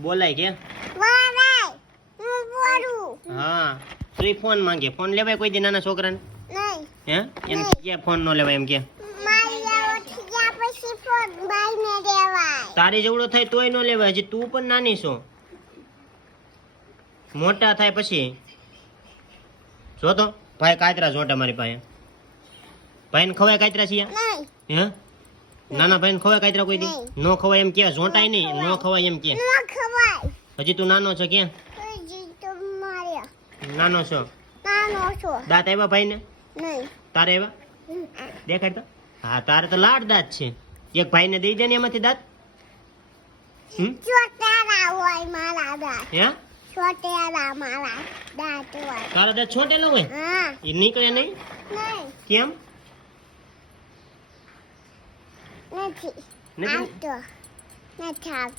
બોલાય કે બોલાય હું બોલું હા તું ફોન માંગે ફોન લેવાય કોઈ દી નાના છોકરાને નહીં હે એને કે ફોન નો લેવાય એમ કે મારી ઉઠી ગયા પછી ફોન ભાઈને દેવાય તારી જેવડો થાય તોય નો લેવાય હજી તું પણ નાની છો મોટા થાય પછી જો તો ભાઈ કાતરા જોટા મારી પાસે ભાઈને ખવાય કાતરા છીએ નહીં હે નાના ભાઈને ખવાય કાતરા કોઈ દી નો ખવાય એમ કે જોટાય નહીં નો ખવાય એમ કે ન ખવાય હજી તું નાનો છો કે હજી તો માર્યા નાનો છો નાનો છો દાંત આવ્યા ભાઈને નહીં તારે આવ્યા દેખાડ તો હા તારે તો લાડ દાંત છે એક ભાઈને દઈ દે ને એમાંથી દાંત છોટેલા હોય મારા દાંત હે છોટેલા મારા દાંત હોય તારા દાંત છોટેલો હોય હા એ નીકળે નહીં નહીં કેમ નથી નથી આવતો નથી આવતો